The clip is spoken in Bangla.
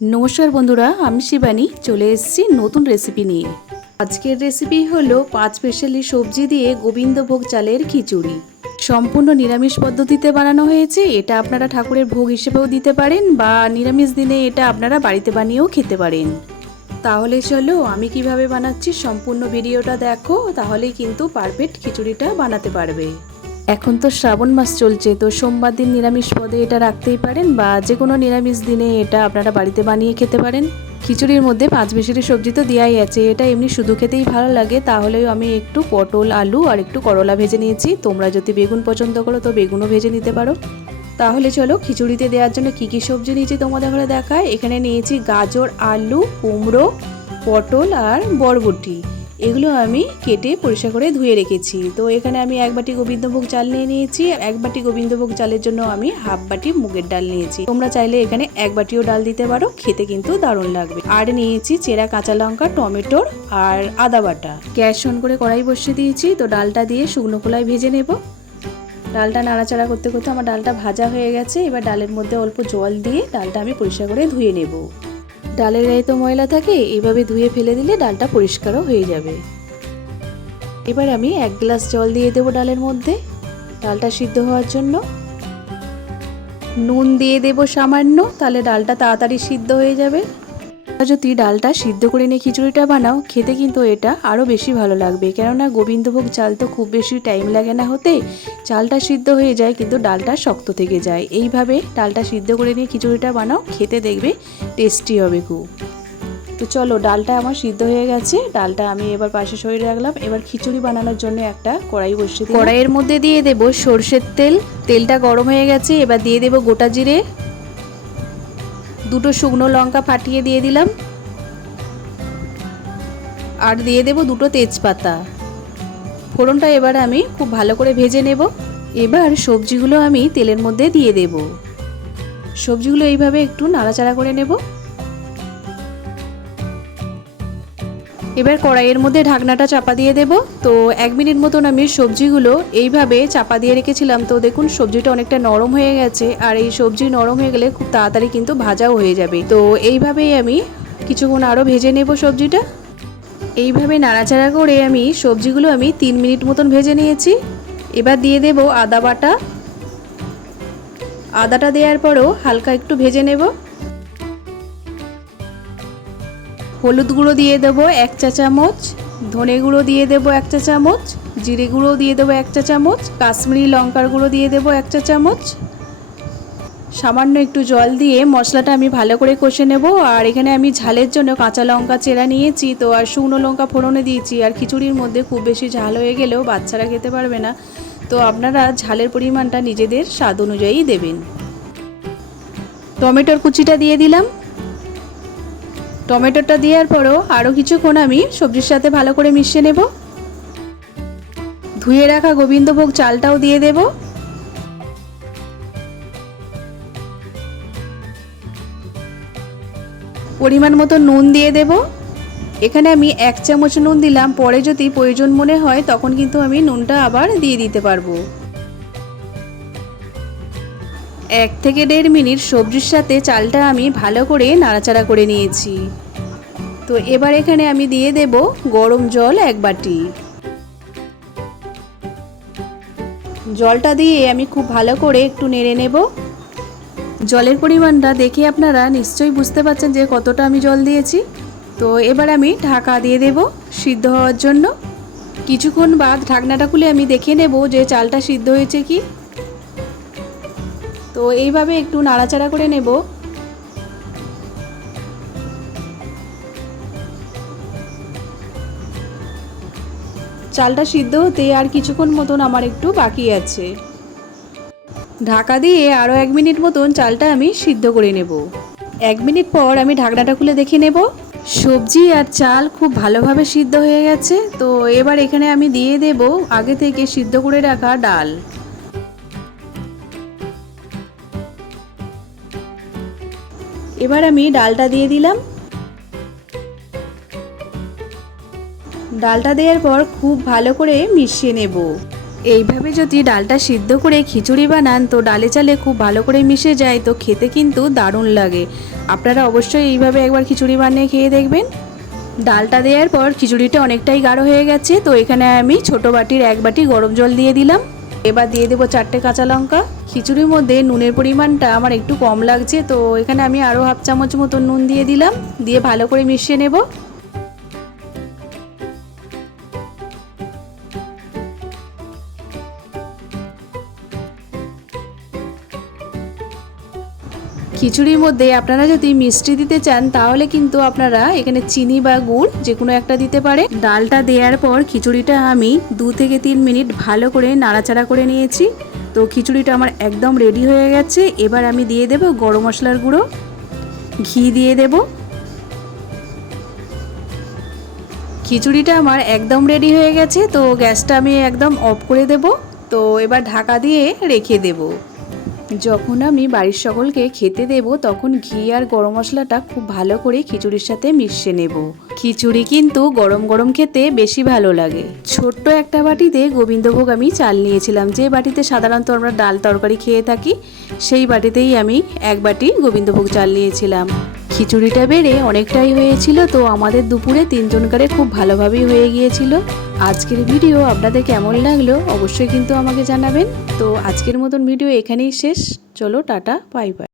नमस्कार बंधुरा आमी शिबानी चले एसेছি नतून रेसिपि निये। आजकेर रेसिपि हलो 5 मिशाली सब्जी दिए गोविंदभोग चालेर खिचुड़ी। सम्पूर्ण निरामिष पद्धतिते बानानो हयेছে। এটা আপনারা ঠাকুরের ভোগ হিসেবেও দিতে পারেন বা নিরামিষ দিনে এটা আপনারা বাড়িতে বানিয়েও খেতে পারেন। তাহলে চলো আমি কিভাবে বানাচ্ছি সম্পূর্ণ ভিডিওটা দেখো, তাহলেই কিন্তু পারফেক্ট খিচুড়িটা বানাতে পারবে। এখন তো শ্রাবণ মাস চলছে, তো সোমবার দিন নিরামিষ পদে এটা রাখতেই পারেন বা যে কোনো নিরামিষ দিনে এটা আপনারা বাড়িতে বানিয়ে খেতে পারেন। খিচুড়ির মধ্যে 5 মিশালি সবজি তো দেওয়াই আছে, এটা এমনি শুধু খেতেই ভালো লাগে। তাহলে আমি একটু পটল, আলু আর একটু করলা ভেজে নিয়েছি। তোমরা যদি বেগুন পছন্দ করো তো বেগুনও ভেজে নিতে পারো। তাহলে চলো খিচুড়িতে দেওয়ার জন্য কি কি সবজি নিয়েছি তোমাদের ঘরে দেখায়। এখানে নিয়েছি গাজর, আলু, কুমড়ো, পটল আর বরবটি। এগুলো আমি কেটে পরিষ্কার করে ধুয়ে রেখেছি। তো এখানে আমি 1 বাটি গোবিন্দভোগ চাল নিয়ে নিয়েছি। 1 বাটি গোবিন্দভোগ চালের জন্য আমি হাফ বাটি মুগের ডাল নিয়েছি। তোমরা চাইলে এখানে 1 বাটিও ডাল দিতে পারো, খেতে কিন্তু দারুণ লাগবে। আর নিয়েছি চেরা কাঁচা লঙ্কা, টমেটো আর আদা বাটা। গ্যাস অন করে কড়াই বসিয়ে দিয়েছি। তো ডালটা দিয়ে শুকনো খোলায় ভেজে নেব। ডালটা নাড়াচাড়া করতে করতে আমার ডালটা ভাজা হয়ে গেছে। এবার ডালের মধ্যে অল্প জল দিয়ে ডালটা আমি পরিষ্কার করে ধুয়ে নেব। ডালের গায়ে তো ময়লা থাকে, এইভাবে ধুয়ে ফেলে দিলে ডালটা পরিষ্কারও হয়ে যাবে। এবার আমি 1 গ্লাস জল দিয়ে দেবো ডালের মধ্যে, ডালটা সিদ্ধ হওয়ার জন্য। নুন দিয়ে দেবো সামান্য, তাহলে ডালটা তাড়াতাড়ি সিদ্ধ হয়ে যাবে। যদি ডালটা সিদ্ধ করে নিয়ে খিচুড়িটা বানাও, খেতে কিন্তু এটা আরও বেশি ভালো লাগবে। কেননা গোবিন্দভোগ চাল তো খুব বেশি টাইম লাগে না হতে, চালটা সিদ্ধ হয়ে যায় কিন্তু ডালটা শক্ত থেকে যায়। এইভাবে ডালটা সিদ্ধ করে নিয়ে খিচুড়িটা বানাও, খেতে দেখবে টেস্টি হবে খুব। তো চলো, ডালটা আমার সিদ্ধ হয়ে গেছে, ডালটা আমি এবার পাশে সরিয়ে রাখলাম। এবার খিচুড়ি বানানোর জন্য একটা কড়াই বসিয়ে দিই। কড়াইয়ের মধ্যে দিয়ে দেব সরষের তেল। তেলটা গরম হয়ে গেছে, এবার দিয়ে দেব গোটা জিরে, 2টো শুকনো লঙ্কা ফাটিয়ে দিয়ে দিলাম, আর দিয়ে দেব 2টো তেজপাতা। ফোড়নটা এবার আমি খুব ভালো করে ভেজে নেব। এবার সবজিগুলো আমি তেলের মধ্যে দিয়ে দেব। সবজিগুলো এইভাবে একটু নাড়াচাড়া করে নেব। এবার কড়াইয়ের মধ্যে ঢাকনাটা চাপা দিয়ে দেব। তো 1 মিনিট মতন আমি সবজিগুলো এইভাবে চাপা দিয়ে রেখেছিলাম। তো দেখুন সবজিটা অনেকটা নরম হয়ে গেছে, আর এই সবজি নরম হয়ে গেলে খুব তাড়াতাড়ি কিন্তু ভাজাও হয়ে যাবে। তো এইভাবেই আমি কিছুক্ষণ আরও ভেজে নেব সবজিটা। এইভাবে নাড়াচাড়া করে আমি সবজিগুলো 3 মিনিট মতন ভেজে নিয়েছি। এবার দিয়ে দেব আদা বাটা। আদাটা দেওয়ার পরও হালকা একটু ভেজে নেব। হলুদ গুঁড়ো দিয়ে দেবো 1 চা চামচ, ধনে গুঁড়ো দিয়ে দেবো 1 চা চামচ, জিরে গুঁড়ো দিয়ে দেবো 1 চা চামচ, কাশ্মীরি লঙ্কার গুঁড়ো দিয়ে দেবো 1 চা চামচ। সামান্য একটু জল দিয়ে মশলাটা আমি ভালো করে কষে নেব। আর এখানে আমি ঝালের জন্য কাঁচা লঙ্কা চেরা নিয়েছি, তো আর শুকনো লঙ্কা ফোড়নে দিয়েছি। আর খিচুড়ির মধ্যে খুব বেশি ঝাল হয়ে গেলেও বাচ্চারা খেতে পারবে না, তো আপনারা ঝালের পরিমাণটা নিজেদের স্বাদ অনুযায়ী দেবেন। টমেটোর কুচিটা দিয়ে দিলাম। টমেটোটা দেওয়ার পরও আরও কিছুক্ষণ আমি সবজির সাথে ভালো করে মিশিয়ে নেব। ধুয়ে রাখা গোবিন্দভোগ চালটাও দিয়ে দেব। পরিমাণ মতো নুন দিয়ে দেব। এখানে আমি 1 চামচ নুন দিলাম, পরে যদি প্রয়োজন মনে হয় তখন কিন্তু আমি নুনটা আবার দিয়ে দিতে পারবো। 1 থেকে 1.5 মিনিট সবজির সাথে চালটা আমি ভালো করে নাড়াচাড়া করে নিয়েছি। তো এবার এখানে আমি দিয়ে দেব গরম জল 1 বাটি। জলটা দিয়ে আমি খুব ভালো করে একটু নেড়ে নেব। জলের পরিমাণটা দেখে আপনারা নিশ্চয়ই বুঝতে পারছেন যে কতটা আমি জল দিয়েছি। তো এবার আমি ঢাকা দিয়ে দেব সিদ্ধ হওয়ার জন্য। কিছুক্ষণ বাদ ঢাকনাটা খুলে আমি দেখে নেব যে চালটা সিদ্ধ হয়েছে কি। তো এইভাবে একটু নাড়াচাড়া করে নেব। চালটা সিদ্ধ হতে আর কিছুক্ষণ মতন আমার একটু বাকি আছে। ঢাকা দিয়ে আরও 1 মিনিট মতন চালটা আমি সিদ্ধ করে নেব। 1 মিনিট পর আমি ঢাকনাটা খুলে দেখে নেব। সবজি আর চাল খুব ভালোভাবে সিদ্ধ হয়ে গেছে। তো এবার এখানে আমি দিয়ে দেব আগে থেকে সিদ্ধ করে রাখা ডাল। এবার আমি ডালটা দিয়ে দিলাম। ডালটা দেওয়ার পর খুব ভালো করে মিশিয়ে নেব। এইভাবে যদি ডালটা সিদ্ধ করে খিচুড়ি বানান তো ডালে চালে খুব ভালো করে মিশে যায়, তো খেতে কিন্তু দারুণ লাগে। আপনারা অবশ্যই এইভাবে একবার খিচুড়ি বানিয়ে খেয়ে দেখবেন। ডালটা দেওয়ার পর খিচুড়িটা অনেকটাই গাঢ় হয়ে গেছে, তো এখানে আমি ছোটো বাটির 1 বাটি গরম জল দিয়ে দিলাম। এবার দিয়ে দেবো 4টে কাঁচা লঙ্কা। খিচুড়ির মধ্যে নুনের পরিমাণটা আমার একটু কম লাগছে, তো এখানে আমি আরও হাফ চামচ মতো নুন দিয়ে দিলাম, দিয়ে ভালো করে মিশিয়ে নেব। খিচুড়ির মধ্যে আপনারা যদি মিষ্টি দিতে চান তাহলে কিন্তু আপনারা এখানে চিনি বা গুড় যে কোনো একটা দিতে পারে। ডালটা দেওয়ার পর খিচুড়িটা আমি 2 থেকে 3 মিনিট ভালো করে নাড়াচাড়া করে নিয়েছি। তো খিচুড়িটা আমার একদম রেডি হয়ে গেছে। এবার আমি দিয়ে দেব গরম মশলার গুঁড়ো, ঘি দিয়ে দেব। খিচুড়িটা আমার একদম রেডি হয়ে গেছে, তো গ্যাসটা আমি একদম অফ করে দেব। তো এবার ঢাকা দিয়ে রেখে দেব। যখন আমি বাড়ির সকলকে খেতে দেব তখন ঘি আর গরম মশলাটা খুব ভালো করে খিচুড়ির সাথে মিশিয়ে নেব। খিচুড়ি কিন্তু গরম গরম খেতে বেশি ভালো লাগে। ছোট্ট একটা বাটিতে গোবিন্দভোগ আমি চাল নিয়েছিলাম, যে বাটিতে সাধারণত আমরা ডাল তরকারি খেয়ে থাকি সেই বাটিতেই আমি 1 বাটি গোবিন্দভোগ চাল নিয়েছিলাম। খিচুড়িটা বেড়ে অনেকটাই হয়েছিল, তো আমাদের দুপুরে 3 জনকারে খুব ভালোভাবেই হয়ে গিয়েছিল। আজকের ভিডিও আপনাদের কেমন লাগলো অবশ্যই কিন্তু আমাকে জানাবেন। তো আজকের মতন ভিডিও এখানেই শেষ। চলো টাটা, বাই বাই।